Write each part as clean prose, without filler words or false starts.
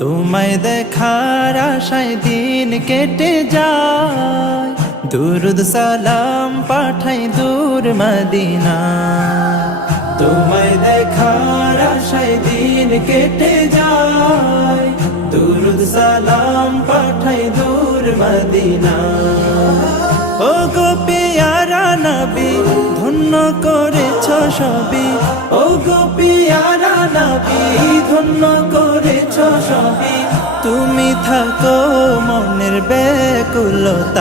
তোমায় দেখার আশায় দিন কেটে যায়, দুরুদ সালাম পাঠাই দূর মদিনা। তোমায় দেখার আশায় দিন কেটে যায়, দুরুদ সালাম পাঠাই দূর মদিনা। ও গো পেয়ারা নবী, ধন্য করেছ সবই। ও গো পেয়ারা নবী, ধন্য করেছ সবই। তুমি থাকো মনের ব্যাকুলতায়,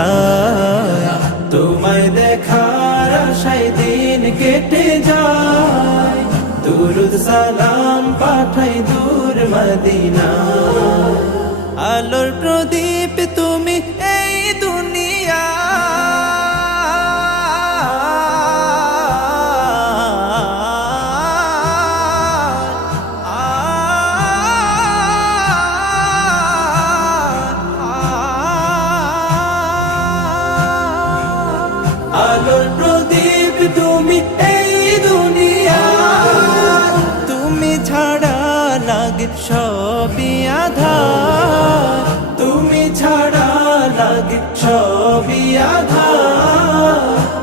তোমায় দেখার আশায় দিন কেটে যায়, দুরুদ সালাম পাঠাই দূর মদিনা। আলোর প্রদীপ তুমি এই দুনিয়া, আলোর প্রদীপ তুমি এই দুনিয়া। তুমি ছাড়া লাগে সবই আধার, তুমি ছাড়া লাগে সবই আধার।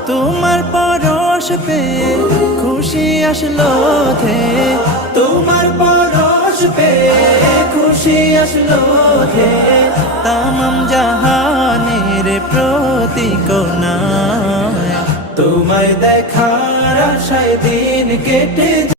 তোমার পরশ পেয়ে খুশি আসলো ধে, তোমার পরশ পেয়ে খুশি আসলো ধে। তামাম জাহানের প্রতীক নায়, তোমায় দেখার আশায় দিন কেটে